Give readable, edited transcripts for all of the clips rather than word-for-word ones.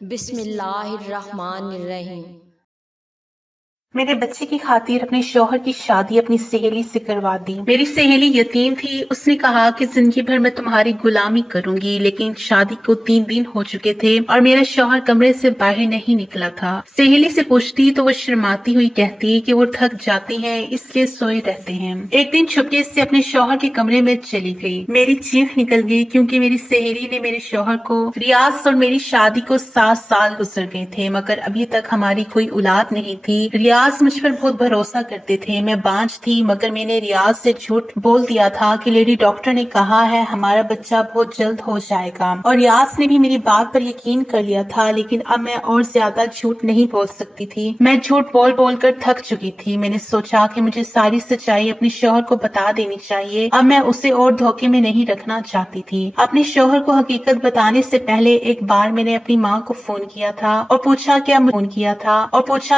بسم اللہ الرحمن الرحیم۔ میرے بچے کی خاطر اپنے شوہر کی شادی اپنی سہیلی سے کروا دی۔ میری سہیلی یتیم تھی، اس نے کہا کہ زندگی بھر میں تمہاری غلامی کروں گی، لیکن شادی کو 3 دن ہو چکے تھے اور میرا شوہر کمرے سے باہر نہیں نکلا تھا۔ سہیلی سے پوچھتی تو وہ شرماتی ہوئی کہتی کہ وہ تھک جاتی ہیں اس لیے سوئے رہتے ہیں۔ ایک دن چھپکے سے اپنے شوہر کے کمرے میں چلی گئی۔ میری چیخ نکل گئی کیونکہ میری سہیلی نے میرے شوہر کو ریاض اور میری شادی کو 7 سال گزر گئے تھے مگر ابھی تک ہماری کوئی اولاد نہیں تھی۔ ریاض مجھ پر بہت بھروسہ کرتے تھے، میں بانجھ تھی مگر میں نے ریاض سے جھوٹ بول دیا تھا کہ لیڈی ڈاکٹر نے کہا ہے ہمارا بچہ بہت جلد ہو جائے گا، اور ریاض نے بھی میری بات پر یقین کر لیا تھا، لیکن اب میں اور زیادہ جھوٹ نہیں بول سکتی تھی۔ میں جھوٹ بول بول کر تھک چکی تھی۔ میں نے سوچا کہ مجھے ساری سچائی اپنے شوہر کو بتا دینی چاہیے، اب میں اسے اور دھوکے میں نہیں رکھنا چاہتی تھی۔ اپنے شوہر کو حقیقت بتانے سے پہلے ایک بار میں نے اپنی ماں کو فون کیا تھا اور پوچھا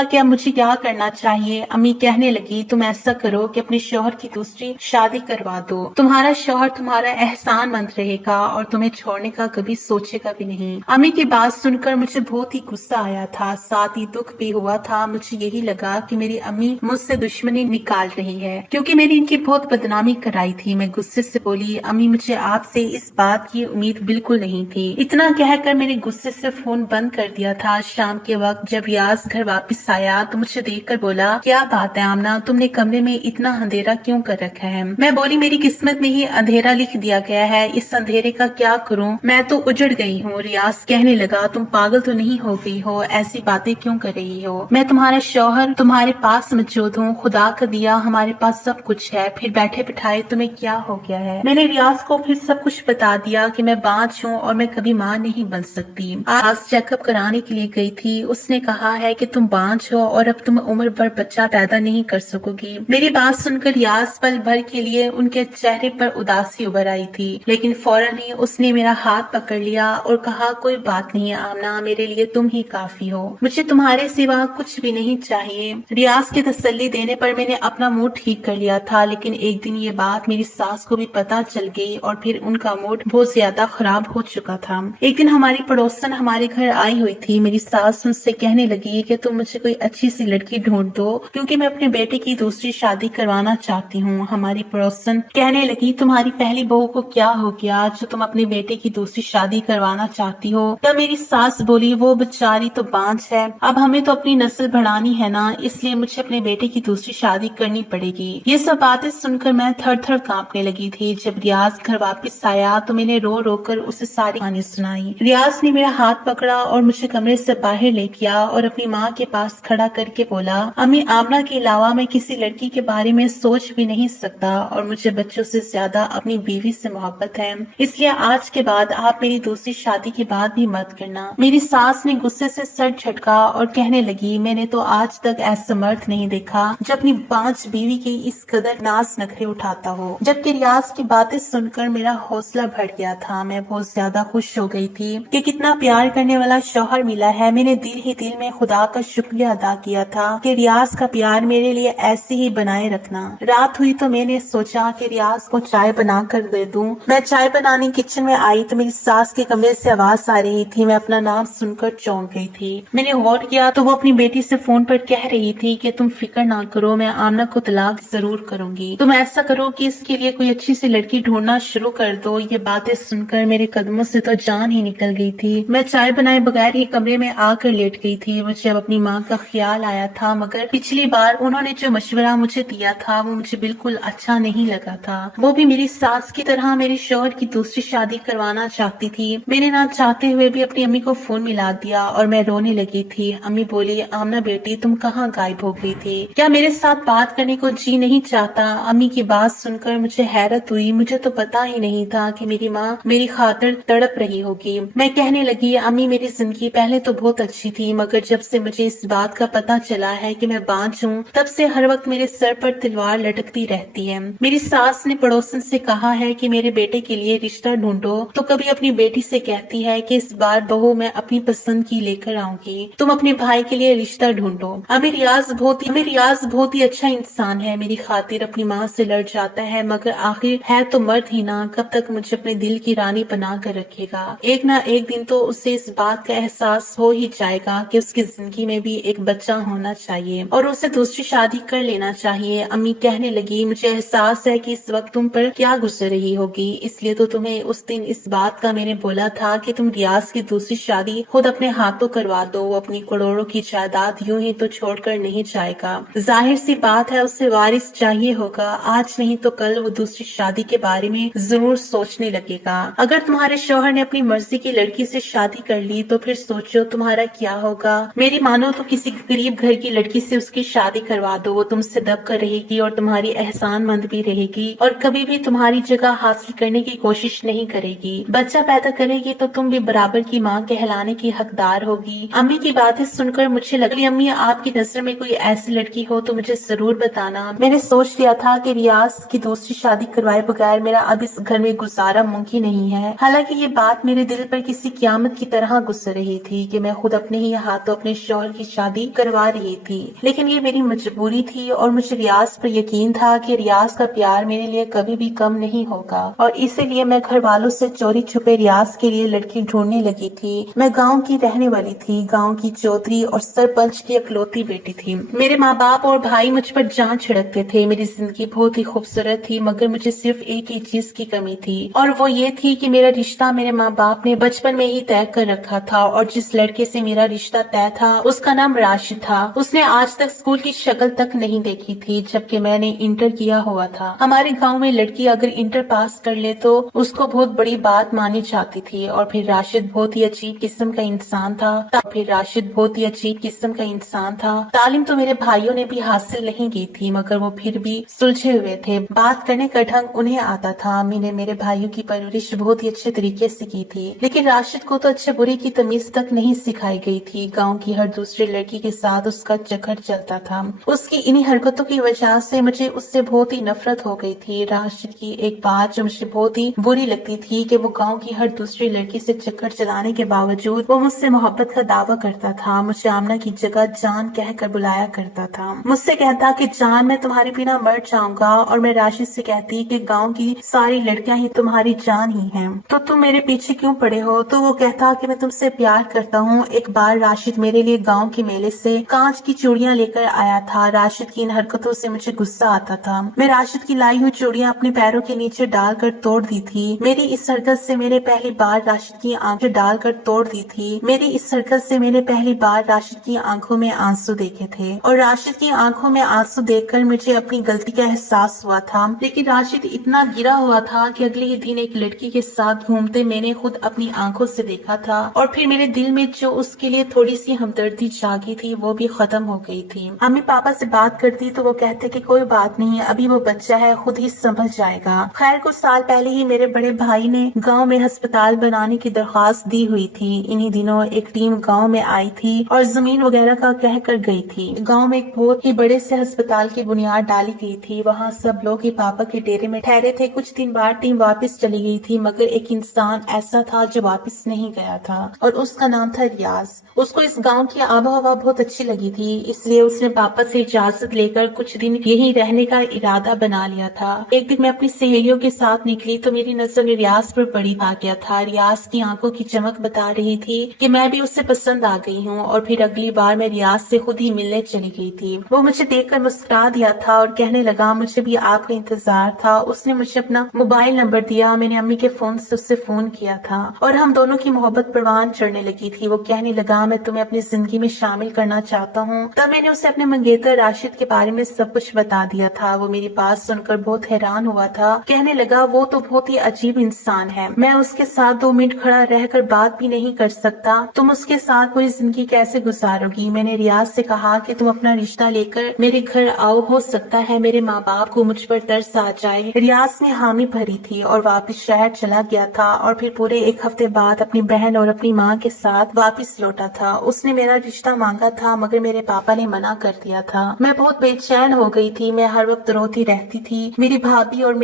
کہ مجھے کیا کرنا چاہیے۔ امی کہنے لگی تم ایسا کرو کہ اپنے شوہر کی دوسری شادی کروا دو، تمہارا شوہر تمہارا احسان مند رہے گا اور تمہیں چھوڑنے کا کبھی سوچے گا بھی نہیں۔ امی کی بات سن کر مجھے بہت ہی غصہ آیا تھا، ساتھ ہی دکھ بھی ہوا تھا۔ مجھے یہی لگا کہ میری امی مجھ سے دشمنی نکال رہی ہے کیونکہ میں نے ان کی بہت بدنامی کرائی تھی۔ میں غصے سے بولی امی مجھے آپ سے اس بات کی امید بالکل نہیں تھی۔ اتنا کہہ کر میں نے غصے سے فون بند کر دیا تھا۔ شام کے وقت جب ریاض گھر واپس آیا تو مجھے دیکھ کر بولا کیا بات ہے آمنہ، تم نے کمرے میں اتنا اندھیرا کیوں کر رکھا ہے؟ میں بولی میری قسمت میں ہی اندھیرا لکھ دیا گیا ہے، اس اندھیرے کا کیا کروں، میں تو اجڑ گئی ہوں۔ ریاض کہنے لگا تم پاگل تو نہیں ہو گئی ہو، ایسی باتیں کیوں کر رہی ہو؟ میں تمہارا شوہر تمہارے پاس موجود ہوں، خدا کا دیا ہمارے پاس سب کچھ ہے، پھر بیٹھے بٹھائے تمہیں کیا ہو گیا ہے؟ میں نے ریاض کو پھر سب کچھ بتا دیا کہ میں بانجھ ہوں اور میں کبھی ماں نہیں بن سکتی۔ آج چیک اپ کرانے کے لیے گئی تھی، اس نے کہا ہے کہ تم بانجھ ہو اور اب تم عمر بھر بچہ پیدا نہیں کر سکو گی۔ میری بات سن کر ریاض پل بھر کے لیے ان کے چہرے پر اداسی ابھر آئی تھی، لیکن فوراً ہی اس نے میرا ہاتھ پکڑ لیا اور کہا کوئی بات نہیں آمنہ، میرے لیے تم ہی کافی ہو، مجھے تمہارے سوا کچھ بھی نہیں چاہیے۔ ریاض کی تسلی دینے پر میں نے اپنا موڈ ٹھیک کر لیا تھا، لیکن ایک دن یہ بات میری ساس کو بھی پتا چل گئی اور پھر ان کا موڈ بہت زیادہ خراب ہو چکا تھا۔ ایک دن ہماری پڑوسن ہمارے گھر آئی ہوئی تھی، میری ساس مجھ سے کہنے لگی کہ تم مجھے کوئی اچھی سی لڑکی ڈھونڈ دو کیونکہ میں اپنے بیٹے کی دوسری شادی کروانا چاہتی ہوں۔ ہماری پڑوسن کہنے لگی تمہاری پہلی بہو کو کیا ہو گیا جو تم اپنے بیٹے کی دوسری شادی کروانا چاہتی ہو؟ تب میری ساس بولی وہ بیچاری تو بانجھ ہے، اب ہمیں تو اپنی نسل بڑھانی ہے نا، اس لیے مجھے اپنے بیٹے کی دوسری شادی کرنی پڑے گی۔ یہ سب باتیں سن کر میں تھر تھر کانپنے لگی تھی۔ جب ریاض گھر واپس آیا تو میں نے رو رو کر اسے ساری کہانی سنائی۔ ریاض نے میرا ہاتھ پکڑا اور مجھے کمرے سے باہر لے گیا اور اپنی ماں کے پاس کھڑا کر کے بولا امی آمنہ کے علاوہ میں کسی لڑکی کے بارے میں سوچ بھی نہیں سکتا اور مجھے بچوں سے زیادہ اپنی بیوی سے محبت ہے، اس لیے آج کے بعد آپ میری دوسری شادی کی بات بھی مت کرنا۔ میری ساس نے غصے سے سر جھٹکا اور کہنے لگی میں نے تو آج تک ایسا مرد نہیں دیکھا جو اپنی بانجھ بیوی کی اس قدر ناز نخرے اٹھاتا ہو۔ جبکہ ریاض کی باتیں سن کر میرا حوصلہ بڑھ گیا تھا، میں بہت زیادہ خوش ہو گئی تھی کہ کتنا پیار کرنے والا شوہر ملا ہے۔ میں نے دل ہی دل میں خدا کا شکریہ ادا کیا تھا کہ ریاض کا پیار میرے لیے ایسے ہی بنائے رکھنا۔ رات ہوئی تو میں نے سوچا کہ ریاض کو چائے بنا کر دے دوں۔ میں چائے بنانے کچن میں آئی تو میری ساس کے کمرے سے آواز آ رہی تھی، میں اپنا نام سن کر چونک گئی تھی۔ میں نے غور کیا تو وہ اپنی بیٹی سے فون پر کہہ رہی تھی کہ تم فکر نہ کرو، میں آمنہ کو طلاق ضرور کروں گی، تم ایسا کرو کہ اس کے لیے کوئی اچھی سی لڑکی ڈھونڈنا شروع کر دو۔ یہ باتیں سن کر میرے قدموں سے تو جان ہی نکل گئی تھی۔ میں چائے بنائے بغیر ہی کمرے میں آ کر لیٹ گئی تھی۔ مجھے اب اپنی ماں کا خیال آیا تھا مگر پچھلی بار انہوں نے جو مشورہ مجھے دیا تھا وہ مجھے بالکل اچھا نہیں لگا تھا۔ وہ بھی میری ساس کی طرح میرے شوہر کی دوسری شادی کروانا چاہتی تھی۔ میں نے نہ چاہتے ہوئے بھی اپنی امی کو فون ملا دیا اور میں رونے لگی تھی۔ امی بولی آمنہ بیٹی تم کہاں غائب ہو گئی تھی؟ کیا میرے ساتھ بات کرنے کو جی نہیں چاہتا؟ امی کی بات سن کر مجھے حیرت ہوئی، مجھے تو پتا ہی نہیں تھا کہ میری ماں میری خاطر تڑپ رہی ہوگی۔ میں کہنے لگی امی میری زندگی پہلے تو بہت اچھی تھی مگر جب سے مجھے اس بات کا پتا چلا ہے کہ میں بانجھ ہوں تب سے ہر وقت میرے سر پر تلوار لٹکتی رہتی ہے۔ میری ساس نے پڑوسن سے کہا ہے کہ میرے بیٹے کے لیے رشتہ ڈھونڈو تو کبھی اپنی بیٹی سے کہتی ہے کہ اس بار بہو میں اپنی پسند کی لے کر آؤں گی، تم اپنے بھائی کے لیے رشتہ ڈھونڈو۔ ابھی ریاض بہت ہی اچھا انسان ہے، میری خاطر اپنی ماں سے لڑ جاتا ہے، مگر آخر ہے تو مرد ہی نا، کب تک مجھے اپنے دل کی رانی بنا کر رکھے گا۔ ایک نہ ایک دن تو اسے اس بات کا احساس ہو ہی جائے گا کہ اس کی زندگی میں بھی ایک بچہ ہونا چاہیے اور اسے دوسری شادی کر لینا چاہیے۔ امی کہنے لگی، مجھے احساس ہے کہ اس وقت تم پر کیا گزر رہی ہوگی، اس لیے تو تمہیں اس دن اس بات کا میں نے بولا تھا کہ تم ریاض کی دوسری شادی خود اپنے ہاتھوں کروا دو، وہ اپنی کروڑوں کی جائیداد یوں ہی تو چھوڑ کر نہیں جائے گا۔ ظاہر سی بات ہے اسے وارث چاہیے ہوگا، آج نہیں تو کل وہ دوسری شادی کے بارے میں ضرور سوچنے لگے گا۔ اگر تمہارے شوہر نے اپنی مرضی کی لڑکی سے شادی کر لی تو پھر سوچو تمہارا کیا ہوگا۔ میری مانو تو کسی غریب گھر کی لڑکی سے اس کی شادی کروا دو، وہ تم سے دب کر رہے گی اور تمہاری احسان مند بھی رہے گی اور کبھی بھی تمہاری جگہ حاصل کرنے کی کوشش نہیں کرے گی۔ بچہ پیدا کرے گی تو تم بھی برابر کی ماں کہلانے کی حقدار ہوگی۔ امی کی باتیں سن کر مجھے لگی، امی آپ کی نظر میں کوئی ایسی لڑکی ہو تو مجھے ضرور بتانا۔ میں نے سوچ لیا تھا کہ ریاض کی دوسری شادی کروائے بغیر میرا اب اس گھر میں گزارا ممکن نہیں ہے۔ حالانکہ یہ بات میرے دل پر کسی قیامت کی طرح گزر رہی تھی کہ میں خود اپنے ہی ہاتھوں اپنے شوہر کی شادی کروا رہی تھی، لیکن یہ میری مجبوری تھی اور مجھے ریاض پر یقین تھا کہ ریاض کا پیار میرے لیے کبھی بھی کم نہیں ہوگا، اور اسی لیے میں گھر والوں سے چوری چھپے ریاض کے لیے لڑکی ڈھونڈنے لگی تھی۔ میں گاؤں کی رہنے والی تھی، گاؤں کی چودھری اور سرپنچ کی اکلوتی بیٹی تھی۔ میرے ماں باپ اور بھائی مجھ پر جان چھڑکتے تھے، میری زندگی بہت ہی خوبصورت تھی، مگر مجھے صرف ایک ہی چیز کی کمی تھی اور وہ یہ تھی کہ میرا رشتہ میرے ماں باپ نے بچپن میں ہی طے کر رکھا تھا، اور جس لڑکے سے میرا رشتہ طے تھا اس کا نام راشد تھا۔ اس نے آج تک اسکول کی شکل تک نہیں دیکھی تھی جبکہ میں نے انٹر کیا ہوا تھا۔ ہمارے گاؤں میں لڑکی اگر انٹر پاس کر لے تو اس کو بہت بڑی بات مانی جاتی تھی، اور پھر راشد بہت ہی عجیب قسم کا انسان تھا۔ تعلیم تو میرے بھائیوں نے بھی حاصل نہیں کی تھی، مگر وہ پھر بھی سلجھے ہوئے تھے، بات کرنے کا ڈھنگ انہیں آتا تھا۔ امی نے میرے بھائیوں کی پرورش بہت ہی اچھے طریقے سے کی تھی، لیکن راشد کو تو اچھے برے کی تمیز تک نہیں سکھائی گئی تھی۔ گاؤں کی ہر دوسری لڑکی کے ساتھ اس کا چکر چلتا تھا، اس کی انہی حرکتوں کی وجہ سے مجھے اس سے بہت ہی نفرت ہو گئی تھی۔ راشد کی ایک بات جو مجھے بہت ہی بری لگتی تھی کہ وہ گاؤں کی ہر دوسری لڑکی سے چکر چلانے کے باوجود وہ مجھ سے محبت کا دعویٰ کرتا تھا، مجھے آمنہ کی جگہ جان کہہ کر بلایا کرتا تھا، مجھ سے کہتا کہ جان میں تمہارے بنا مر جاؤں گا، اور میں راشد سے کہتی کہ گاؤں کی ساری لڑکیاں ہی تمہاری جان ہی ہیں، تو تم میرے پیچھے کیوں پڑے ہو؟ تو وہ کہتا کہ میں تم سے پیار کرتا ہوں۔ ایک بار راشد میرے لیے گاؤں کے میلے سے کانچ کی چوڑیاں لے کر آیا تھا، راشد کی ان حرکتوں سے مجھے غصہ آتا تھا، میں راشد کی لائی ہوئی چوڑیاں اپنے پیروں کے نیچے ڈال کر توڑ دی تھی۔ میری اس حرکت سے میں نے پہلی بار راشد کی آنکھوں میں آنسو دیکھے تھے، اور راشد کی آنکھوں میں آنسو دیکھ کر مجھے اپنی غلطی کا احساس ہوا تھا، لیکن راشد اتنا گرا ہوا تھا کہ اگلے ہی دن ایک لڑکی کے ساتھ گھومتے میں نے خود اپنی آنکھوں سے دیکھا تھا، اور پھر میرے دل میں جو اس کے لیے تھوڑی سی ہمدردی جاگی تھی وہ بھی ختم ہو گئی تھی۔ امی پاپا سے بات کرتی تو وہ کہتے کہ کوئی بات نہیں، ابھی وہ بچہ ہے، خود ہی سنبھل جائے گا۔ خیر کچھ سال پہلے ہی میرے بڑے بھائی نے گاؤں میں ہسپتال بنانے کی درخواست دی ہوئی تھی۔ انہی دنوں ایک ٹیم گاؤں میں آئی تھی اور زمین وغیرہ کا کہہ کر گئی تھی۔ گاؤں میں ایک بہت ہی بڑے سے ہسپتال کی بنیاد ڈالی گئی تھی، وہاں سب لوگ ہی پاپا کے ڈیرے میں ٹھہرے تھے۔ کچھ دن بعد ٹیم واپس چلی گئی تھی، مگر ایک انسان ایسا تھا جو واپس نہیں گیا تھا، اور اس کا نام تھا ریاض۔ اس کو اس گاؤں کی آب و ہوا بہت اچھی لگی تھی، اس لیے اس نے پاپا سے اجازت لے کر کچھ دن یہیں رہنے کا ارادہ بنا لیا تھا۔ ایک دن میں اپنی سہیلیوں کے ساتھ نکلی تو میری نظر ریاض پر پڑی آ گیا تھا۔ ریاض کی آنکھوں کی چمک بتا رہی تھی کہ میں بھی اس سے پسند آ گئی ہوں، اور پھر اگلی بار میں ریاض سے خود ہی ملنے چلی گئی تھی۔ وہ مجھے دیکھ کر مسکرا دیا تھا اور کہنے لگا مجھے بھی آپ کا انتظار تھا۔ اس نے مجھے اپنا موبائل نمبر دیا، میں نے امی کے فون سے اس سے فون کیا تھا اور ہم دونوں کی محبت پروان چڑھنے لگی تھی۔ وہ کہنے لگا میں تمہیں اپنی زندگی میں شامل کرنا چاہتا ہوں۔ تب میں نے اسے اپنے منگیتر راشد کے بارے میں سب کچھ بتا دیا تھا۔ وہ میری بات سن کر بہت حیران ہوا تھا، کہنے لگا وہ تو بہت ہی عجیب انسان ہے، میں اس کے ساتھ 2 منٹ کھڑا رہ کر بات بھی نہیں کر سکتا، تم اس کے ساتھ پوری زندگی کیسے گزارو گی؟ میں نے ریاض سے کہا کہ تم اپنا رشتہ لے کر میرے گھر آؤ، ہو سکتا ہے میرے ماں باپ کو مجھ پر ترس آ جائے۔ ریاض نے حامی بھری تھی اور واپس شہر چلا گیا تھا، اور پھر پورے 1 ہفتے بعد اپنی بہن اور اپنی ماں کے ساتھ واپس لوٹا تھا۔ اس نے میرا رشتہ مانگا تھا، مگر میرے میرے پاپا نے منع کر دیا تھا۔ میں بہت بے چین ہو گئی تھی، میں ہر وقت روتی رہتی تھی۔ میری بھابھی اور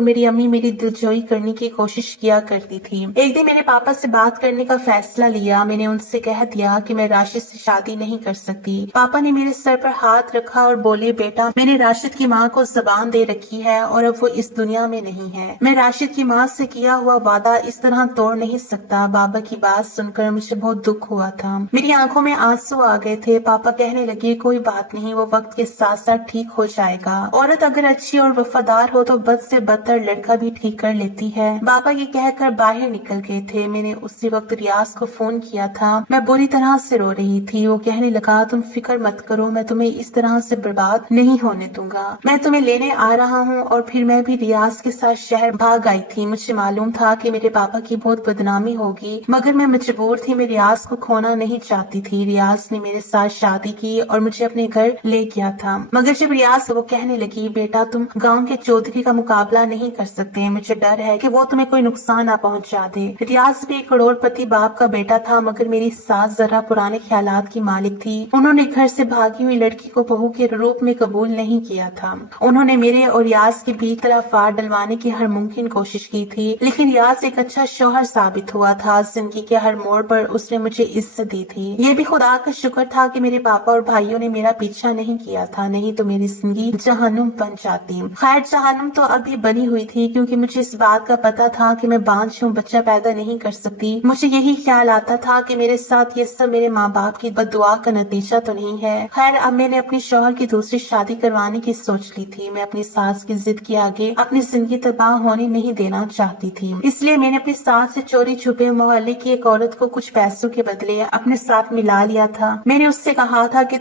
میری امی میری دلجوئی کرنے کی کوشش کیا کرتی تھی۔ ایک دن میرے پاپا سے بات کرنے کا فیصلہ لیا، میں نے ان سے کہہ دیا کہ میں راشد سے شادی نہیں کر سکتی۔ پاپا نے میرے سر پر ہاتھ رکھا اور بولے، بیٹا میں نے راشد کی ماں کو زبان دے رکھی ہے اور اب وہ اس دنیا میں نہیں ہے۔ میں راشد کی ماں سے کیا ہوا وعدہ اس طرح توڑ نہیں سکتا۔ بابا کی بات سن کر مجھے بہت دکھ ہوا تھا، میری آنکھوں میں آنسو آ گئے تھے۔ پاپا کہنے لگے، کوئی بات نہیں، وہ وقت کے ساتھ ساتھ ٹھیک ہو جائے گا۔ عورت اگر اچھی اور وفادار ہو تو بد سے بدتر لڑکا بھی ٹھیک کر لیتی ہے۔ بابا یہ کہہ کر باہر نکل گئے تھے۔ میں نے اسی وقت ریاض کو فون کیا تھا، میں بری طرح سے رو رہی تھی۔ وہ کہنے لگا، تم فکر مت کرو، میں تمہیں اس طرح سے برباد نہیں ہونے دوں گا، میں تمہیں لینے آ رہا ہوں۔ اور پھر میں بھی ریاض کے ساتھ شہر بھاگ آئی تھی۔ مجھے معلوم تھا کہ میرے پاپا کی بہت بدنامی ہوگی، مگر میں مجبور تھی، میں ریاض کو کھونا نہیں چاہتی تھی۔ ریاض نے میرے ساتھ شادی کی اور مجھے اپنے گھر لے گیا تھا، مگر جب ریاض وہ کہنے لگی، بیٹا تم گاؤں کے چودھری کا مقابلہ نہیں کر سکتے، مجھے ڈر ہے کہ وہ تمہیں کوئی نقصان نہ پہنچا دے۔ ریاض بھی ایک کروڑ پتی باپ کا بیٹا تھا، مگر میری ساس ذرا پرانے خیالات کی مالک تھی۔ انہوں نے گھر سے بھاگی ہوئی لڑکی کو بہو کے روپ میں قبول نہیں کیا تھا۔ انہوں نے میرے اور ریاض کے بیچ اختلافات ڈلوانے کی ہر ممکن کوشش کی تھی، لیکن ریاض ایک اچھا شوہر ثابت ہوا تھا۔ زندگی کے ہر موڑ پر اس نے مجھے عزت دی تھی۔ یہ بھی خدا کا شکر تھا کہ میرے پاپا اور بھائیوں نے میرا پیچھا نہیں کیا تھا، نہیں تو میری زندگی جہنم بن جاتی۔ خیر جہنم تو ابھی بنی ہوئی تھی، کیونکہ مجھے اس بات کا پتا تھا کہ میں بانجھ ہوں، بچہ پیدا نہیں کر سکتی۔ مجھے یہی خیال آتا تھا کہ میرے ساتھ یہ سب میرے ماں باپ کی بد دعا کا نتیجہ تو نہیں ہے۔ خیر اب میں نے اپنے شوہر کی دوسری شادی کروانے کی سوچ لی تھی۔ میں اپنی ساس کی ضد کے آگے اپنی زندگی تباہ ہونے نہیں دینا چاہتی تھی، اس لیے میں نے اپنی ساس سے چوری چھپے محلے کی ایک عورت کو کچھ پیسوں کے بدلے اپنے ساتھ ملا لیا تھا۔ میں نے اس سے کہا تھا کہ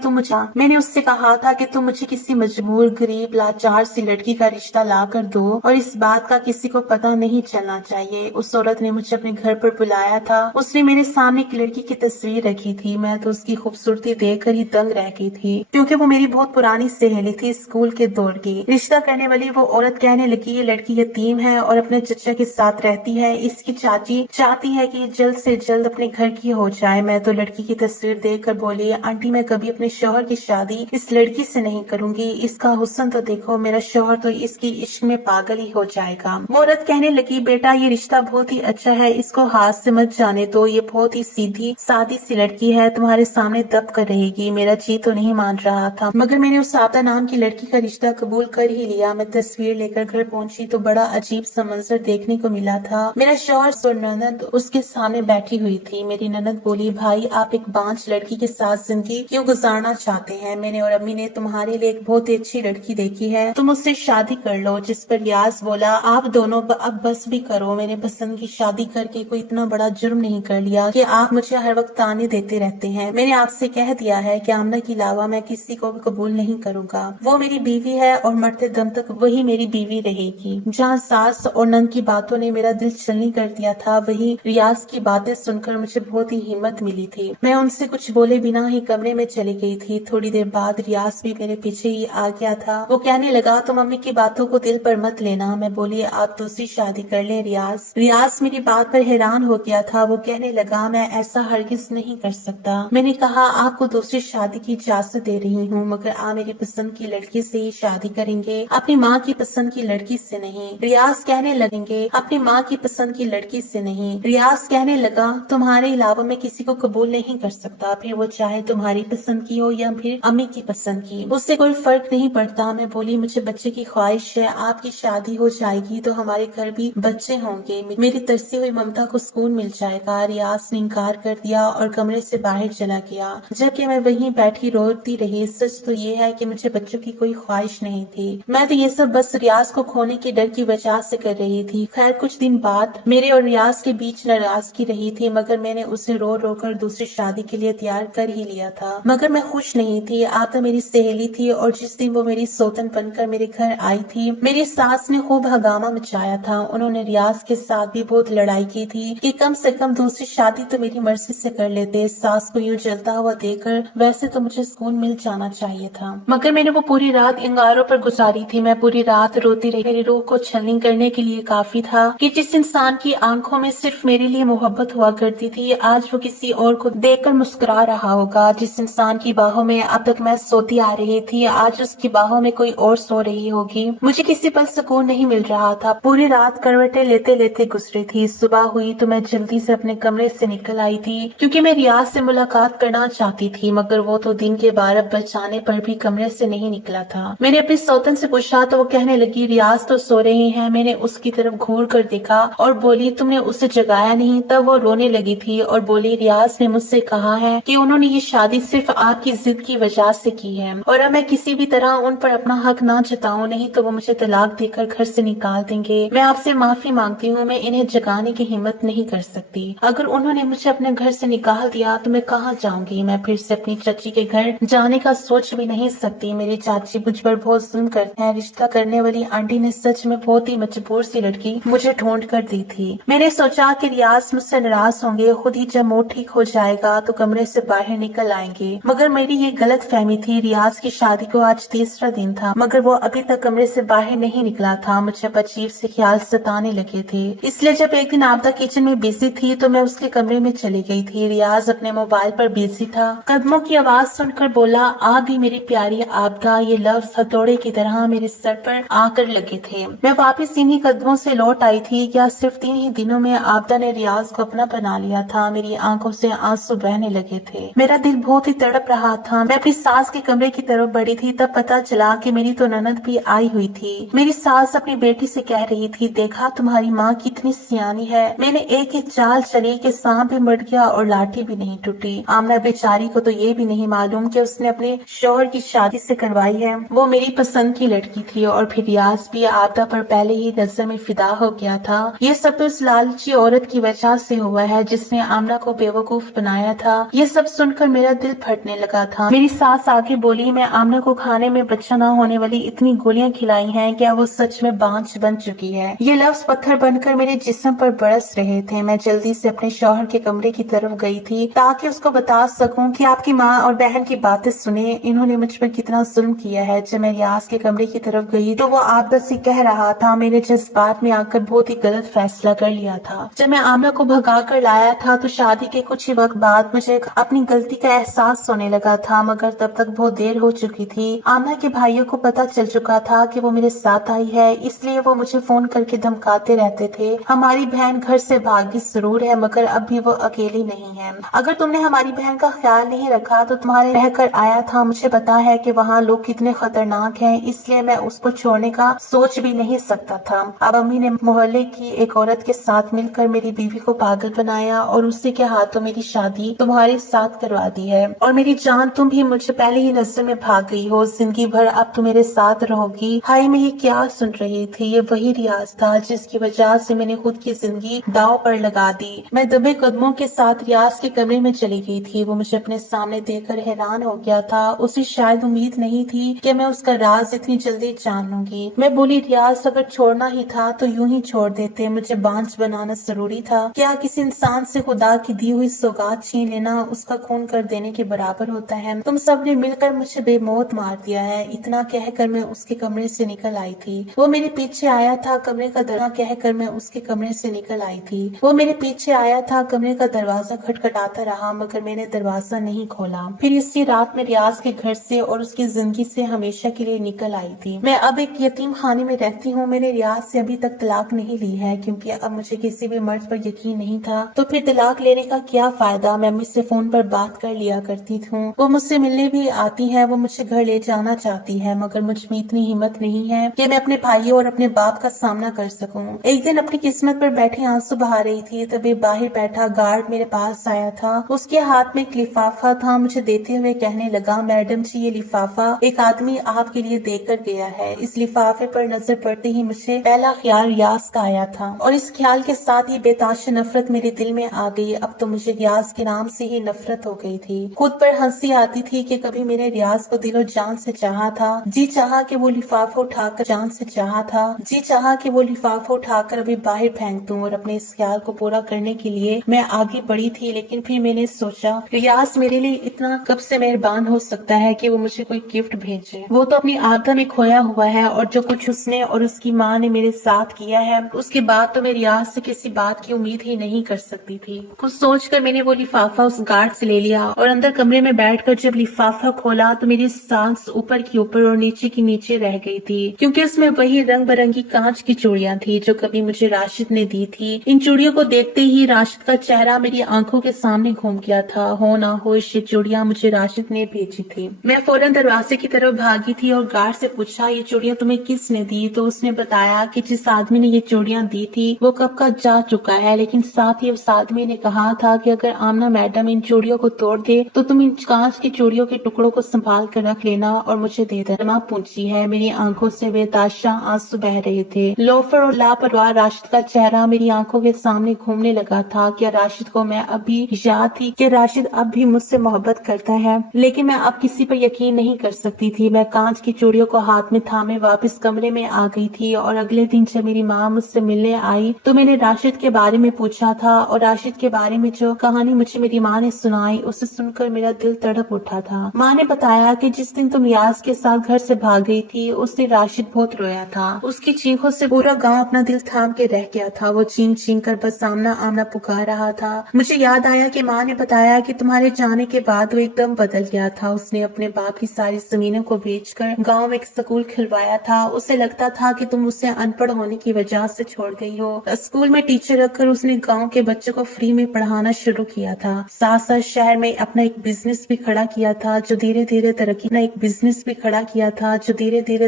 تم مجھے کسی مجبور غریب لاچار سی لڑکی کا رشتہ لا کر دو اور اس بات کا کسی کو پتہ نہیں چلنا چاہیے۔ اس عورت نے مجھے اپنے گھر پر بلایا تھا۔ اس نے میرے سامنے ایک لڑکی کی تصویر رکھی تھی، میں تو اس کی خوبصورتی دیکھ کر ہی دنگ رہ گئی تھی، کیونکہ وہ میری بہت پرانی سہیلی تھی اسکول کے دور کی۔ رشتہ کرنے والی وہ عورت کہنے لگی، یہ لڑکی یتیم ہے اور اپنے چچا کے ساتھ رہتی ہے، اس کی چاچی چاہتی ہے کہ یہ جلد سے جلد اپنے گھر کی ہو جائے۔ میں تو لڑکی کی تصویر دیکھ کر بولی، آنٹی میں کبھی اپنے شوہر کی شادی اس لڑکی سے نہیں کروں گی، اس کا حسن تو دیکھو، میرا شوہر تو اس کی عشق میں پاگل ہی ہو جائے گا۔ وہ عورت کہنے لگی، بیٹا یہ رشتہ بہت ہی اچھا ہے، اس کو ہاتھ سے مت جانے دو، یہ بہت ہی سیدھی سادی سی لڑکی ہے، تمہارے سامنے دب کر رہے گی۔ میرا جی تو نہیں مان رہا تھا، مگر میں نے اس عابدہ نام کی لڑکی کا رشتہ قبول کر ہی لیا۔ میں تصویر لے کر گھر پہنچی تو بڑا عجیب سا منظر دیکھنے کو ملا تھا۔ میرا شوہر اور نند اس کے سامنے بیٹھی ہوئی تھی۔ میری نند بولی، بھائی آپ ایک بانجھ لڑکی کے ساتھ زندگی کیوں گزارنا چاہتے ہیں؟ میں نے اور امی نے تمہارے لیے ایک بہت ہی اچھی لڑکی دیکھی ہے، تم اس سے شادی کر لو۔ جس پر ریاض بولا، آپ دونوں اب بس بھی کرو، میں نے پسند کی شادی کر کے کوئی اتنا بڑا جرم نہیں کر لیا کہ آپ مجھے ہر وقت تانے دیتے رہتے ہیں۔ میں نے آپ سے کہہ دیا ہے کہ آمنہ کے علاوہ میں کسی کو بھی قبول نہیں کروں گا، وہ میری بیوی ہے اور مرتے دم تک وہی میری بیوی رہے گی۔ جہاں ساس اور نند کی باتوں نے میرا دل چھلنی کر دیا تھا، وہی ریاض کی باتیں سن کر مجھے بہت ہی ہمت ملی تھی۔ میں ان سے کچھ بولے بنا ہی کمرے میں چلی گئی تھی۔ تھوڑی دیر بعد ریاض بھی میرے پیچھے ہی آ گیا تھا۔ وہ کہنے لگا، تم امی کی باتوں کو دل پر مت لینا۔ میں بولی، آپ دوسری شادی کر لیں ریاض میری بات پر حیران ہو گیا تھا۔ وہ کہنے لگا، میں ایسا ہرگز نہیں کر سکتا۔ میں نے کہا، آپ کو دوسری شادی کی اجازت دے رہی ہوں، مگر آپ میری پسند کی لڑکی سے ہی شادی کریں گے، اپنی ماں کی پسند کی لڑکی سے نہیں۔ ریاض کہنے لگیں گے، اپنی ماں کی پسند کی لڑکی سے نہیں۔ ریاض کہنے لگا، تمہارے علاوہ میں کسی کو قبول نہیں کر سکتا، پھر وہ چاہے تمہاری پسند کی ہو یا پھر امی کی پسند کی، اس سے کوئی فرق نہیں پڑتا۔ میں بولی، مجھے بچے کی خواہش ہے، آپ کی شادی ہو جائے گی تو ہمارے گھر بھی بچے ہوں گے، میری ترسی ہوئی ممتا کو سکون مل جائے گا۔ ریاض نے انکار کر دیا اور کمرے سے باہر چلا گیا، جبکہ میں وہیں بیٹھی روتی رہی۔ سچ تو یہ ہے کہ مجھے بچوں کی کوئی خواہش نہیں تھی، میں تو یہ سب بس ریاض کو کھونے کے ڈر کی وجہ سے کر رہی تھی۔ خیر کچھ دن بعد میرے اور ریاض کے بیچ ناراضگی رہی تھی، مگر میں نے اسے رو رو کر دوسری شادی کے لیے تیار کر ہی لیا تھا، مگر میں خوش نہیں تھی۔ آپ تو میری سہیلی تھی اور جس دن وہ میری سوتن بن کر میرے گھر آئی تھی، میری ساس نے خوب ہنگامہ مچایا تھا۔ انہوں نے ریاض کے ساتھ بھی بہت لڑائی کی تھی کہ کم سے کم دوسری شادی تو میری مرضی سے کر لیتے۔ ساس کو یوں جلتا ہوا دیکھ کر ویسے تو مجھے سکون مل جانا چاہیے تھا، مگر میں نے وہ پوری رات انگاروں پر گزاری تھی۔ میں پوری رات روتی رہی، میری روح کو چھلنی کرنے کے لیے کافی تھا کہ جس انسان کی آنکھوں میں صرف میرے لیے محبت ہوا کرتی تھی، آج وہ کسی اور کو دیکھ کر مسکرا رہا ہوگا. جس انسان کی باہوں میں اب تک میں سوتی آ رہی تھی آج اس کی باہوں میں کوئی اور سو رہی ہوگی. مجھے کسی پل سکون نہیں مل رہا تھا. پوری رات کروٹیں لیتے لیتے گزری تھی. صبح ہوئی تو میں جلدی سے اپنے کمرے سے نکل آئی تھی کیونکہ میں ریاض سے ملاقات کرنا چاہتی تھی، مگر وہ تو دن کے 12 بج جانے پر بھی کمرے سے نہیں نکلا تھا. میں نے اپنی سوتن سے پوچھا تو وہ کہنے لگی ریاض تو سو رہی ہیں. میں نے اس کی طرف گھور کر دیکھا اور بولی تم نے اسے جگایا نہیں؟ تب وہ رونے لگی تھی اور بولی ریاض نے مجھ سے کہا ہے کہ انہوں نے یہ شادی صرف آپ کی ضد کی وجہ سے کی ہے اور اب میں کسی بھی طرح ان پر اپنا حق نہ جتاؤں، نہیں تو وہ مجھے طلاق دے کر گھر سے نکال دیں گے. میں آپ سے معافی مانگتی ہوں، میں انہیں جگانے کی ہمت نہیں کر سکتی. اگر انہوں نے مجھے اپنے گھر سے نکال دیا تو میں کہاں جاؤں گی؟ میں پھر سے اپنی چچی کے گھر جانے کا سوچ بھی نہیں سکتی. میری چاچی مجھ پر بہت ظلم کرتے ہیں. رشتہ کرنے والی آنٹی نے سچ میں بہت ہی مجبور سی لڑکی مجھے ڈھونڈ کر دی تھی. میں نے سوچا کہ ریاض مجھ سے ناراض ہوں گے، خود ہی جب موڈ ٹھیک ہو جائے گا تو کمرے سے باہر نکل آئیں گے، مگر میری یہ غلط فہمی تھی. ریاض کی شادی کو آج تیسرا دن تھا مگر وہ ابھی تک کمرے سے باہر نہیں نکلا تھا. مجھے عجیب سے خیال ستانے لگے تھے، اس لیے جب ایک دن آبدہ کچن میں بزی تھی تو میں اس کے کمرے میں چلی گئی تھی. ریاض اپنے موبائل پر بزی تھا. قدموں کی آواز سن کر بولا آ بھی میری پیاری آبدہ. یہ لفظ ہتھوڑے کی طرح میرے سر پر آ کر لگے تھے. میں واپس انہی قدموں سے لوٹ آئی تھی. کیا صرف 3 ہی دنوں میں آبدہ نے ریاض کو اپنا بنا لیا تھا؟ میری آنکھوں سے آنسو بہنے لگے تھے. میرا دل بہت ہی تڑپ رہا تھا. میں اپنی ساس کے کمرے کی طرف بڑھی تھی تب پتا چلا کہ میری تو نند بھی آئی ہوئی تھی. میری ساس اپنی بیٹی سے کہہ رہی تھی دیکھا تمہاری ماں کتنی سیانی ہے. میں نے ایک ہی چال چلی کہ سانپ بھی مٹ گیا اور لاٹھی بھی نہیں ٹوٹی. آمنہ بیچاری کو تو یہ بھی نہیں معلوم کہ اس نے اپنے شوہر کی شادی سے کروائی ہے. وہ میری پسند کی لڑکی تھی اور پھر ریاض بھی آبدہ پر پہلے ہی نظر میں فدا ہو گیا تھا. یہ سب تو اس لالچی عورت کی وجہ سے ہوا ہے جس نے آمنہ کو بیوقوف بنایا تھا. یہ سب سن کر میرا دل پھٹنے لگا تھا. میری ساس آگے بولی میں آمنہ کو کھانے میں بچہ نہ ہونے والی اتنی گولیاں کھلائی ہیں کیا وہ سچ میں بانجھ بن چکی ہے؟ یہ لفظ پتھر بن کر میرے جسم پر برس رہے تھے. میں جلدی سے اپنے شوہر کے کمرے کی طرف گئی تھی تاکہ اس کو بتا سکوں کہ آپ کی ماں اور بہن کی باتیں سنیں، انہوں نے مجھ پر کتنا ظلم کیا ہے. جب میں ریاض کے کمرے کی طرف گئی تو وہ آبدہ سے کہہ رہا تھا میں نے جذبات میں آ کر بہت ہی غلط فیصلہ کر لیا تھا. جب میں آمنہ کو بھگا کر لایا تھا تو شادی کے کچھ ہی وقت بعد مجھے اپنی غلطی کا احساس ہونے لگا تھا، مگر تب تک بہت دیر ہو چکی تھی. آمنہ کے بھائیوں کو پتا چل چکا تھا کہ وہ میرے ساتھ آئی ہے، اس لیے وہ مجھے فون کر کے دھمکاتے رہتے تھے ہماری بہن گھر سے بھاگی ضرور ہے مگر اب بھی وہ اکیلی نہیں ہے. اگر تم نے ہماری بہن کا خیال نہیں رکھا تو تمہارے رہ کر آیا تھا. مجھے پتا ہے کہ وہاں لوگ کتنے خطرناک ہیں، اس لیے میں اس کو چھوڑنے کا سوچ بھی نہیں سکتا تھا. اب امی نے محلے کی ایک عورت کے ساتھ مل کر میری بیوی کو پاگل بنایا اور اسی کے ہاتھوں میری شادی تمہارے ساتھ کروا دی ہے. اور میری جان تم بھی مجھے پہلے ہی نظر میں بھاگ گئی ہو. زندگی بھر اب تم میرے ساتھ رہو گی. ہائے میں یہ کیا سن رہی تھی؟ یہ وہی ریاض تھا جس کی وجہ سے میں نے خود کی زندگی داؤ پر لگا دی. میں دبے قدموں کے ساتھ ریاض کے کمرے میں چلی گئی تھی. وہ مجھے اپنے سامنے دیکھ کر حیران ہو گیا تھا. اسے شاید امید نہیں تھی کہ میں اس کا راز اتنی جلدی جان لوں گی. میں بولی ریاض اگر چھوڑنا ہی تھا تو یوں ہی چھوڑ دیتے، مجھے بانجھ بنانا ضروری تھا؟ کیا کسی انسان سے خدا کی دی ہوئی سوگات چھین لینا اس کا خون کر دینے کے برابر ہوتا ہے؟ تم سب نے مل کر مجھے بے موت مار دیا ہے. اتنا کہہ کر میں اس کے کمرے سے نکل آئی تھی. وہ میرے پیچھے آیا تھا کمرے کا دروازہ کہہ کر میں اس کے کمرے سے نکل آئی تھی. وہ میرے پیچھے آیا تھا کمرے کا دروازہ کھٹکھٹاتا رہا مگر میں نے دروازہ نہیں کھولا. پھر اسی رات میں ریاض کے گھر سے اور اس کی زندگی سے ہمیشہ کے لیے نکل آئی تھی. میں اب ایک یتیم خانے میں رہتی ہوں. میں نے ریاض سے ابھی تک طلاق نہیں لی ہے کیونکہ اب مجھے کسی بھی مرد پر یقین نہیں تھا. تو پھر طلاق لینے کا کیا فائدہ؟ میں مجھ سے فون پر بات کر لیا کرتی ہوں. وہ مجھ سے ملنے بھی آتی ہے. وہ مجھے گھر لے جانا چاہتی ہے مگر مجھ میں اتنی ہمت نہیں ہے کہ میں اپنے بھائیوں اور اپنے باپ کا سامنا کر سکوں. ایک دن اپنی قسمت پر بیٹھی آنسو بہا رہی تھی تبھی باہر بیٹھا گارڈ میرے پاس آیا تھا. اس کے ہاتھ میں ایک لفافہ تھا. مجھے دیتے ہوئے کہنے لگا میڈم جی یہ لفافہ ایک آدمی آپ کے لیے دے کر گیا ہے. اس لفافے پر نظر پڑتے ہی مجھے پہلا خیال ریاض کا آیا تھا اور اس خیال کے ساتھ ہی بے تحاشا نفرت میرے دل میں آ گئی. اب تو مجھے ریاض کے نام سے ہی نفرت ہو گئی تھی. خود پر ہنسی آتی تھی کہ کبھی میرے ریاض کو دل و جان سے چاہا تھا. جی چاہا کہ وہ لفافہ اٹھا کر جان سے چاہا تھا. جی چاہا کہ وہ لفافہ اٹھا کر ابھی باہر پھینک دوں. اور اپنے اس خیال کو پورا کرنے کے لیے میں آگے بڑھی تھی لیکن پھر میں نے سوچا ریاض میرے لیے اتنا کب سے مہربان ہو سکتا ہے کہ وہ مجھے کوئی گفٹ بھیجے؟ وہ تو اپنی آبدہ میں کھویا ہوا ہے اور جو کچھ اس نے اور اس کی ماں نے میرے ساتھ کیا ہے اس کے بعد تو میں ریاض سے کسی بات کی امید ہی نہیں کر سکتی تھی. کچھ سوچ کر میں نے وہ لفافہ اس گارڈ سے لے لیا اور اندر کمرے میں بیٹھ کر جب لفافہ کھولا تو میری سانس اوپر کی اوپر اور نیچے کی نیچے رہ گئی تھی، کیونکہ اس میں وہی رنگ برنگی کانچ کی چوڑیاں تھی جو کبھی مجھے راشد نے دی تھی۔ ان چوڑیوں کو دیکھتے ہی راشد کا چہرہ میری آنکھوں کے سامنے گھوم گیا تھا۔ ہو نہ ہو یہ چوڑیاں مجھے راشد نے بھیجی تھی۔ میں فوراً دروازے کی طرف بھاگی تھی اور گارڈ سے پوچھا یہ چوڑیاں تمہیں کس نے دی؟ تو اس نے بتایا کہ جس آدمی نے یہ چوڑیاں دی تھی وہ کب کا جا چکا ہے، لیکن ساتھ ہی اس آدمی نے کہا تھا کہ اگر آمنہ میڈم ان چوڑیوں کو توڑ دے تو تم ان کانچ کی چوڑیوں کے ٹکڑوں کو سنبھال کر رکھ لینا اور مجھے دے دینا۔ پونچھی ہے، میری آنکھوں سے بے تاشا آنسو بہ رہے تھے۔ لوفر اور لاپرواہ راشد کا چہرہ میری آنکھوں کے سامنے گھومنے لگا تھا۔ کیا راشد کو میں اب بھی یاد تھی کہ راشد اب بھی مجھ سے محبت کرتا ہے؟ لیکن میں اب کسی پر یقین نہیں کر سکتی تھی۔ میں کانچ کی چوڑیوں کو ہاتھ میں تھامے واپس کمرے میں آ گئی تھی اور اگلے دن جب میری ماں مجھ سے ملنے آئی تو میں نے راشد کے بارے میں پوچھا تھا اور راشد کے بارے میں جو کہانی مجھے میری ماں نے سنائی اسے سن کر میرا دل تڑپ اٹھا تھا۔ ماں نے بتایا کہ جس دن تم ریاض کے ساتھ گھر سے بھاگ گئی تھی اس دن راشد بہت رویا تھا۔ اس کی چیخوں سے پورا گاؤں اپنا دل تھام کے رہ گیا تھا۔ وہ چین چین کر بس آمنہ آمنہ پکار رہا تھا۔ مجھے یاد آیا کہ ماں نے بتایا کہ تمہارے جانے کے بعد وہ ایک دم بدل گیا تھا۔ اس نے اپنے باپ کی ساری زمینوں کو بیچ کر گاؤں میں ایک سکول کھلوایا تھا۔ اسے لگتا تھا کہ تم اسے ان پڑھ ہونے کی وجہ سے چھوڑ گئی ہو۔ اسکول میں ٹیچر رکھ کر اس نے گاؤں کے بچوں کو فری میں پڑھانا شروع کیا تھا۔ ساتھ ساتھ شہر میں اپنا ایک بزنس بھی کھڑا کیا تھا جو دھیرے دھیرے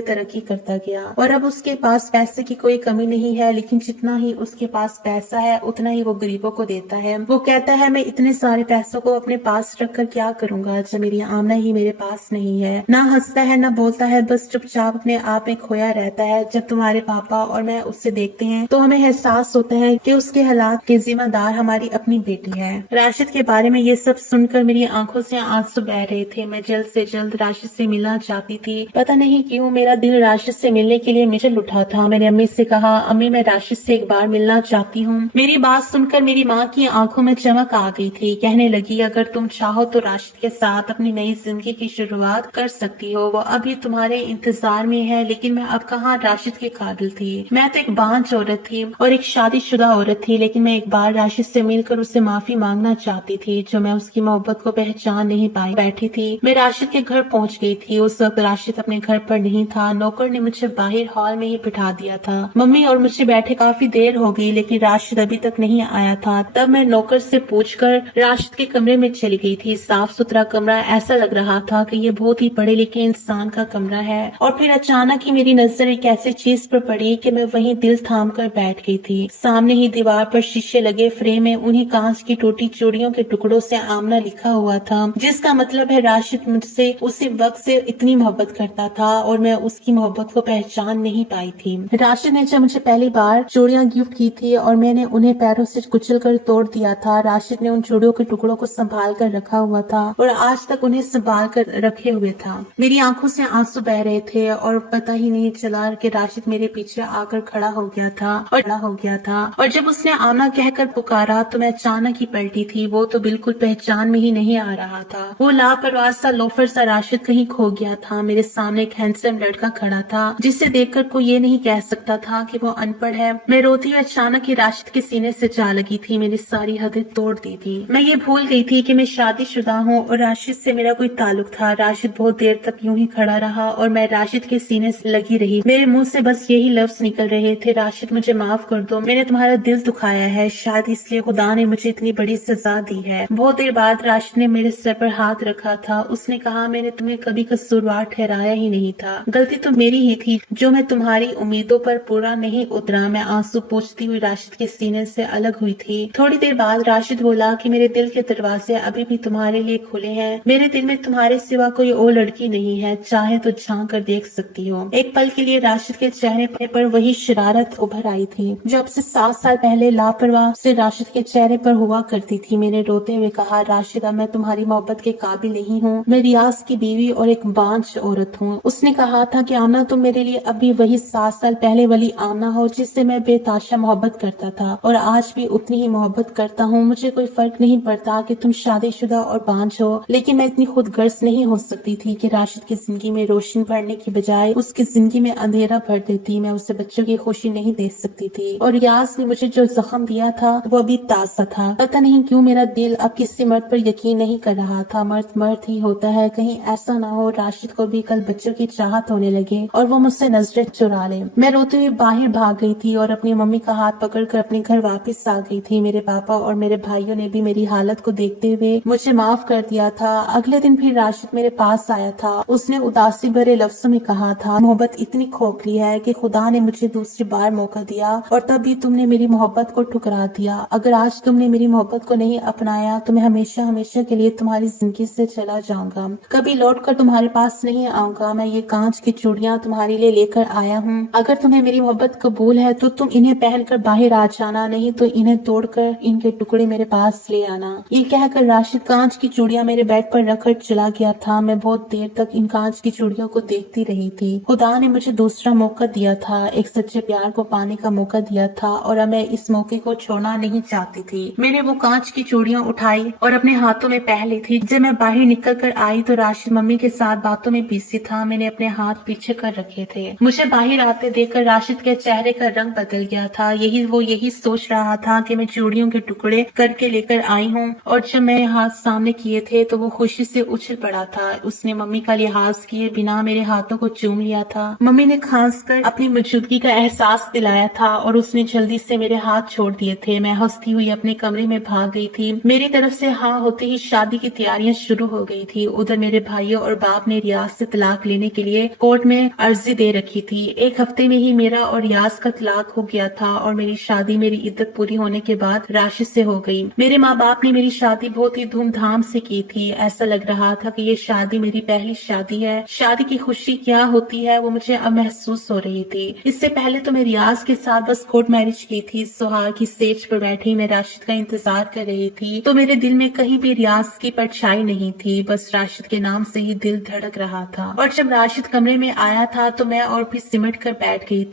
ترقی کرتا گیا، اور اب اس کے پاس پیسے کی کوئی کمی نہیں ہے، لیکن جتنا ہی اس کے پاس پیسہ ہے اتنا ہی وہ غریبوں کو دیتا ہے۔ وہ کہتا ہے میں اتنے سارے پیسوں کو اپنے پاس رکھ کر کیا کروں گا جب میری آمنہ ہی میرے پاس نہیں ہے۔ نہ ہنستا ہے نہ بولتا ہے، بس چپ چاپ اپنے آپ میں کھویا رہتا ہے۔ جب تمہارے پاپا اور میں اسے دیکھتے ہیں تو ہمیں احساس ہوتا ہے کہ اس کے حالات کے ذمہ دار ہماری اپنی بیٹی ہے۔ راشد کے بارے میں یہ سب سن کر میری آنکھوں سے آنسو بہ رہے تھے۔ میں جلد سے جلد راشد سے ملنا چاہتی تھی۔ پتہ نہیں کیوں میرا دل راشد سے ملنے کے لیے مچل اٹھا تھا۔ میں نے امی سے کہا امی میں راشد سے ایک بار ملنا چاہتی ہوں۔ میری بات سن کر میری ماں کی آنکھوں میں چمک آ گئی تھی۔ کہنے لگی اگر تم چاہو تو راشد کے ساتھ اپنی نئی زندگی کی شروعات کر سکتی ہو، وہ ابھی تمہارے انتظار میں ہے۔ لیکن میں اب کہاں راشد کے قابل تھی، میں تو ایک بانجھ عورت تھی اور ایک شادی شدہ عورت تھی، لیکن میں ایک بار راشد سے مل کر اس سے معافی مانگنا چاہتی تھی جو میں اس کی محبت کو پہچان نہیں پائی بیٹھی تھی۔ میں راشد کے گھر پہنچ گئی تھی۔ اس وقت راشد اپنے گھر پر نہیں تھا، نوکر نے مجھے باہر ہال میں ہی بٹھا دیا تھا۔ ممی اور مجھے بیٹھے کافی دیر ہو گئی لیکن راشد ابھی تک نہیں آیا تھا۔ تب میں نوکر سے پوچھ کر راشد کے کمرے میں چلی گئی تھی۔ صاف ستھرا کمرہ، ایسا لگ رہا تھا کہ یہ بہت ہی پڑھے لکھے انسان کا کمرہ ہے، اور پھر اچانک ہی میری نظر ایک ایسی چیز پر پڑی کہ میں وہیں دل تھام کر بیٹھ گئی تھی۔ سامنے ہی دیوار پر شیشے لگے فریم میں انہی کانچ کی ٹوٹی چوڑیوں کے ٹکڑوں سے آمنہ لکھا ہوا تھا، جس کا مطلب ہے راشد مجھ سے اسی وقت سے اتنی محبت کرتا تھا اور میں اس کی محبت کو پہچان نہیں پائی تھی۔ راشد نے جب مجھے پہلی بار چوڑیاں گفٹ کی تھی اور میں نے انہیں پیروں سے کچل کر توڑ دیا تھا، راشد نے ان چوڑیوں کے ٹکڑوں کو سنبھال کر رکھا ہوا تھا اور آج تک انہیں سنبھال کر رکھے ہوئے تھا۔ میری آنکھوں سے آنسو بہ رہے تھے اور پتہ ہی نہیں چلا کہ راشد میرے پیچھے آ کر کھڑا ہو گیا تھا اور جب اس نے آمنہ کہہ کر پکارا تو میں اچانک ہی پلٹی تھی۔ وہ تو بالکل پہچان میں ہی نہیں آ رہا تھا۔ وہ لاپرواہ سا لوفر سا راشد کہیں کھو گیا تھا۔ میرے سامنے ایک ہینڈسم لڑکا کھڑا تھا جسے دیکھ کر کوئی یہ نہیں کہہ سکتا تھا کہ وہ ان پڑھ ہے۔ میں روتی ہوئی اچانک ہی راشد کے سینے سے جا لگی تھی، میری ساری حدیں توڑ دی تھی۔ میں یہ بھول گئی تھی کہ میں شادی شدہ ہوں اور راشد سے میرا کوئی تعلق تھا۔ راشد بہت دیر تک یوں ہی کھڑا رہا اور میں راشد کے سینے سے لگی رہی۔ میرے منہ سے بس یہی لفظ نکل رہے تھے، راشد مجھے معاف کر دو، میں نے تمہارا دل دکھایا ہے، شاید اس لیے خدا نے مجھے اتنی بڑی سزا دی ہے۔ بہت دیر بعد راشد نے میرے سر پر ہاتھ رکھا تھا۔ اس نے کہا میں نے تمہیں کبھی قصوروار ٹھہرایا ہی نہیں تھا، غلطی تو میری ہی تھی جو میں تمہاری امیدوں پر پورا نہیں اترا۔ میں آنسو پوچھتی ہوئی راشد کے سینے سے الگ ہوئی تھی۔ تھوڑی دیر بعد راشد بولا کہ میرے دل کے دروازے ابھی بھی تمہارے لیے کھلے ہیں، میرے دل میں تمہارے سوا کوئی اور لڑکی نہیں ہے، چاہے تو جھانک کر دیکھ سکتی ہو۔ ایک پل کے لیے راشد کے چہرے پر وہی شرارت ابھر آئی تھی جو اب سے 7 سال پہلے لاپرواہ سے راشد کے چہرے پر ہوا کرتی تھی۔ میں نے روتے ہوئے کہا راشد اب میں تمہاری محبت کے قابل نہیں ہوں، میں ریاض کی بیوی اور ایک بانجھ عورت ہوں۔ اس نے کہا تھا کہ آمنہ تم میرے لیے اب بھی وہی 7 سال پہلے والی آمنہ ہو جس سے میں بے تاشا محبت کرتا تھا، اور آج بھی اتنی ہی محبت کرتا ہوں۔ مجھے کوئی فرق نہیں پڑتا کہ تم شادی شدہ اور بانجھ ہو، لیکن میں اتنی خود غرض نہیں ہو سکتی تھی کہ راشد کی زندگی میں روشنی بھرنے کی بجائے اس کی زندگی میں اندھیرا بھر دیتی۔ میں اسے بچوں کی خوشی نہیں دے سکتی تھی، اور ریاض نے مجھے جو زخم دیا تھا وہ ابھی تازہ تھا۔ پتہ نہیں کیوں میرا دل اب کسی مرد پر یقین نہیں کر رہا تھا۔ مرد ہی ہوتا ہے، کہیں ایسا نہ ہو راشد کو بھی کل بچوں کی چاہت ہونے لگے اور وہ مجھ سے نظریں چرا لے۔ میں روتے ہوئے باہر بھاگ گئی تھی اور اپنی ممی کا ہاتھ پکڑ کر اپنے گھر واپس آ گئی تھی۔ میرے پاپا اور میرے بھائیوں نے بھی میری حالت کو دیکھتے ہوئے مجھے معاف کر دیا تھا۔ اگلے دن پھر راشد میرے پاس آیا تھا۔ اس نے اداسی بھرے لفظوں میں کہا تھا، محبت اتنی کھوکھلی ہے کہ خدا نے مجھے دوسری بار موقع دیا اور تب بھی تم نے میری محبت کو ٹھکرا دیا۔ اگر آج تم نے میری محبت کو نہیں اپنایا تو میں ہمیشہ ہمیشہ کے لیے تمہاری زندگی سے چلا جاؤں گا، کبھی لوٹ کر تمہارے پاس نہیں آؤں گا۔ میں یہ کانچ کی چوڑیاں تمہارے لیے لے کر آیا ہوں، اگر تمہیں میری محبت قبول ہے تو تم انہیں پہن کر باہر آ جانا، نہیں تو انہیں توڑ کر ان کے ٹکڑے میرے پاس لے آنا۔ یہ کہہ کر راشد کانچ کی چوڑیاں میرے بیڈ پر رکھ کر چلا گیا تھا۔ میں بہت دیر تک ان کانچ کی چوڑیوں کو دیکھتی رہی تھی۔ خدا نے مجھے دوسرا موقع دیا تھا، ایک سچے پیار کو پانے کا موقع دیا تھا اور اب میں اس موقع کو چھوڑنا نہیں چاہتی تھی۔ میں نے وہ کانچ کی چوڑیاں اٹھائی اور اپنے ہاتھوں میں پہن لی تھی۔ جب میں باہر نکل کر آئی تو راشد ممی کے ساتھ باتوں میں بزی تھا۔ میں نے اپنے ہاتھ پیچھے کر رکھے تھے۔ مجھے باہر آتے دیکھ کر راشد کے چہرے کا رنگ بدل گیا تھا۔ وہ یہی سوچ رہا تھا کہ میں چوڑیوں کے ٹکڑے کر کے لے کر آئی ہوں، اور جب میں ہاتھ سامنے کیے تھے تو وہ خوشی سے اچھل پڑا تھا۔ اس نے ممی کا لحاظ کیے بنا میرے ہاتھوں کو چوم لیا تھا۔ ممی نے کھانس کر اپنی موجودگی کا احساس دلایا تھا اور اس نے جلدی سے میرے ہاتھ چھوڑ دیے تھے۔ میں ہنستی ہوئی اپنے کمرے میں بھاگ گئی تھی۔ میری طرف سے ہاں ہوتے ہی شادی کی تیاریاں شروع ہو گئی تھی۔ ادھر میرے بھائیوں اور باپ نے ریاض سے طلاق لینے کے لیے کورٹ میں عرضی دے رکھی تھی۔ ایک ہفتے میں ہی میرا اور ریاض کا طلاق ہو گیا تھا اور میری شادی میری عدت پوری ہونے کے بعد راشد سے ہو گئی۔ میرے ماں باپ نے میری شادی بہت ہی دھوم دھام سے کی تھی۔ ایسا لگ رہا تھا کہ یہ شادی میری پہلی شادی ہے۔ شادی کی خوشی کیا ہوتی ہے وہ مجھے اب محسوس ہو رہی تھی۔ اس سے پہلے تو میں ریاض کے ساتھ بس کورٹ میرج کی تھی۔ سہاگ کی اسٹیج پر بیٹھی میں راشد کا انتظار کر رہی تھی تو میرے دل میں کہیں بھی ریاض کی پرچھائی نہیں تھی، بس راشد کے نام سے ہی دل دھڑک رہا تھا۔ اور جب راشد کمرے میں آیا تھا تو میں اور بھی سمٹ کر بیٹھ گئی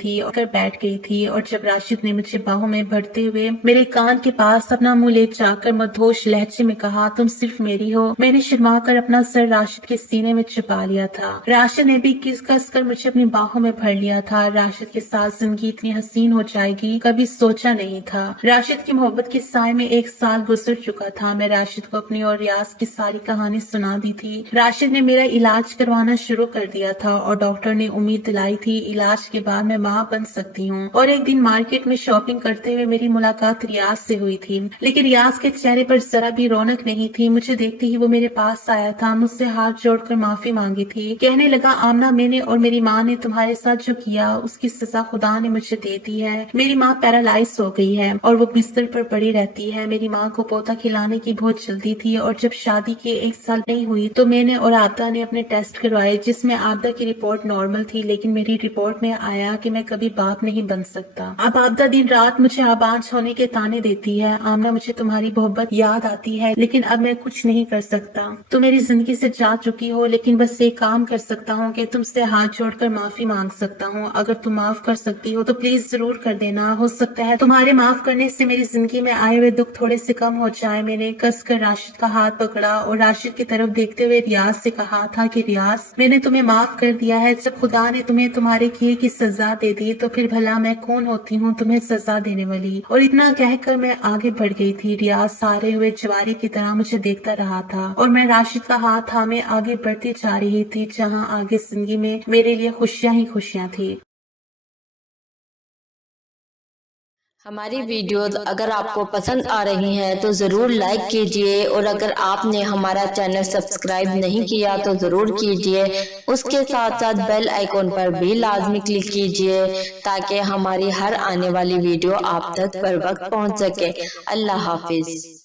تھی اور جب راشد نے مجھے باہوں میں بھرتے ہوئے میرے کان کے پاس اپنا منہ لے جا کر مدہوش لہجے میں کہا، تم صرف میری ہو، میں نے شرما کر اپنا سر راشد کے سینے میں چھپا لیا تھا۔ راشد نے بھی کس کر مجھے اپنی باہوں میں بھر لیا تھا۔ راشد کے ساتھ زندگی اتنی حسین ہو جائے گی کبھی سوچا نہیں تھا۔ راشد کی محبت کے سائے میں 1 سال گزر چکا تھا۔ میں راشد کو اپنی اور ریاض کی ساری کہانی سنا دی تھی۔ راشد نے میرا علاج کروانا شروع کر دیا تھا اور ڈاکٹر نے امید دلائی تھی علاج کے بعد میں ماں بن سکتی ہوں۔ اور ایک دن مارکیٹ میں شاپنگ کرتے ہوئے میری ملاقات ریاض سے ہوئی تھی، لیکن ریاض کے چہرے پر ذرا بھی رونق نہیں تھی۔ مجھے دیکھتے ہی وہ میرے پاس آیا تھا، مجھ سے ہاتھ جوڑ کر معافی مانگی تھی، کہنے لگا، آمنہ، میں نے اور میری ماں نے تمہارے ساتھ جو کیا اس کی سزا خدا نے مجھے دے دی ہے۔ میری ماں پیرالائز ہو گئی ہے اور وہ بستر پر پڑی رہتی ہے۔ میری ماں کو پوتا کھلانے کی بہت جلدی تھی اور جب شادی کے 1 سال نہیں ہوئی تو میں نے اور عابدہ نے اپنے ٹیسٹ کروائے، جس میں عابدہ کی رپورٹ نارمل تھی، لیکن میری رپورٹ میں آیا کہ میں کبھی باپ نہیں بن سکتا۔ اب عابدہ دن رات مجھے آبانج ہونے کے تانے دیتی ہے، آمنہ مجھے تمہاری محبت یاد آتی ہے لیکن اب میں کچھ نہیں کر سکتا۔ تم میری زندگی سے جا چکی ہو، لیکن بس ایک کام کر سکتا ہوں کہ تم سے ہاتھ جوڑ کر معافی مانگ سکتا ہوں۔ اگر تم معاف کر سکتی ہو تو پلیز ضرور کر دینا، ہو سکتا ہے تمہارے معاف کرنے سے میری زندگی میں آئے ہوئے دکھ تھوڑے سے کم ہو جائے۔ میں نے کس کر راشد کا ہاتھ پکڑا اور راشد کی طرف دیکھتے ہوئے ریاض سے کہا تھا کہ ریاض، میں نے تمہیں معاف کر دیا ہے۔ جب خدا نے تمہیں تمہارے کیے کی سزا دے دی تو پھر بھلا میں کون ہوتی ہوں تمہیں سزا دینے والی؟ اور اتنا کہہ کر میں آگے بڑھ گئی تھی۔ ریاض سارے ہوئے جواری کی طرح مجھے دیکھتا رہا تھا اور میں راشد کا ہاتھ تھامے آگے بڑھتی جا رہی تھی، جہاں آگے زندگی میں میرے لیے خوشیاں ہی خوشیاں تھی۔ ہماری ویڈیوز اگر آپ کو پسند آ رہی ہیں تو ضرور لائک کیجئے، اور اگر آپ نے ہمارا چینل سبسکرائب نہیں کیا تو ضرور کیجئے۔ اس کے ساتھ ساتھ بیل آئیکن پر بھی لازمی کلک کیجئے تاکہ ہماری ہر آنے والی ویڈیو آپ تک بر وقت پہنچ سکے۔ اللہ حافظ۔